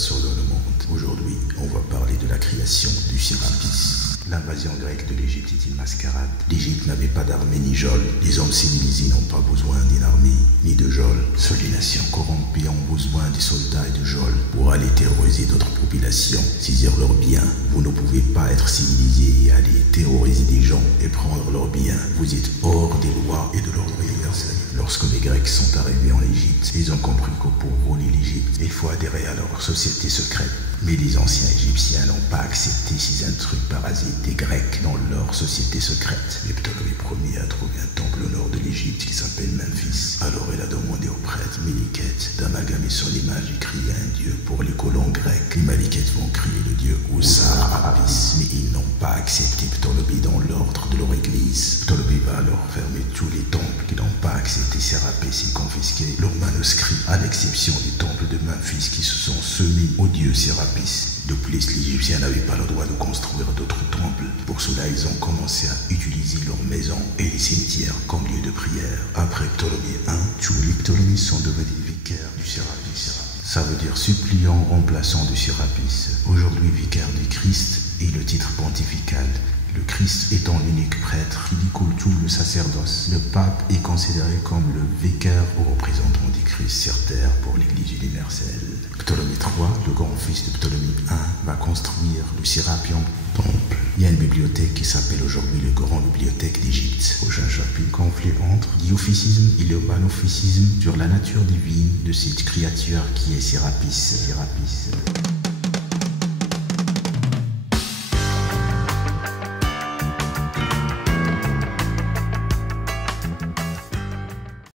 sur le monde. Aujourd'hui, on va parler de la création du Sérapis. L'invasion grecque de l'Égypte est une mascarade. L'Égypte n'avait pas d'armée ni geôle. Les hommes civilisés n'ont pas besoin d'une armée ni de geôle. Seules les nations corrompues ont besoin de soldats et de geôles pour aller terroriser d'autres populations, saisir leurs biens. Vous ne pouvez pas être civilisé et aller terroriser des gens et prendre leurs biens. Vous êtes hors des lois et de l'ordre universel. Lorsque les Grecs sont arrivés en Égypte, ils ont compris que pour rouler l'Égypte, il faut adhérer à leur société secrète. Mais les anciens Égyptiens n'ont pas accepté ces intrus parasites des Grecs dans leur société secrète. Mais Ptolémée Ier a trouvé un temple au nord de l'Égypte qui s'appelle Memphis. Alors il a demandé aux prêtres Méliquètes d'amalgamer son image et créer un dieu pour les colons grecs. Les Méliquètes vont créer le dieu Serapis, mais ils n'ont pas accepté Ptolémée dans l'ordre de leur église. Ptolémée va alors fermer tous les temples qui n'ont pas accepté Serapis et confisquer leurs manuscrits, à l'exception des temples de Memphis qui se sont soumis au dieu Serapis. De plus, les Égyptiens n'avaient pas le droit de construire d'autres temples. Pour cela, ils ont commencé à utiliser leurs maisons et les cimetières comme lieu de prière. Après Ptolémée I, tous les Ptolémies sont devenus vicaires du Sérapis. Ça veut dire suppliant remplaçant du Sérapis. Aujourd'hui, vicaire du Christ est le titre pontifical. Le Christ étant l'unique prêtre qui découle tout le sacerdoce, le pape est considéré comme le vicaire ou représentant du Christ sur terre pour l'Église universelle. Ptolémée III, le grand-fils de Ptolémée I, va construire le Sérapion temple. Il y a une bibliothèque qui s'appelle aujourd'hui le Grand Bibliothèque d'Égypte. Prochain chapitre, conflit entre diophycisme et le monophycisme sur la nature divine de cette créature qui est Sérapis.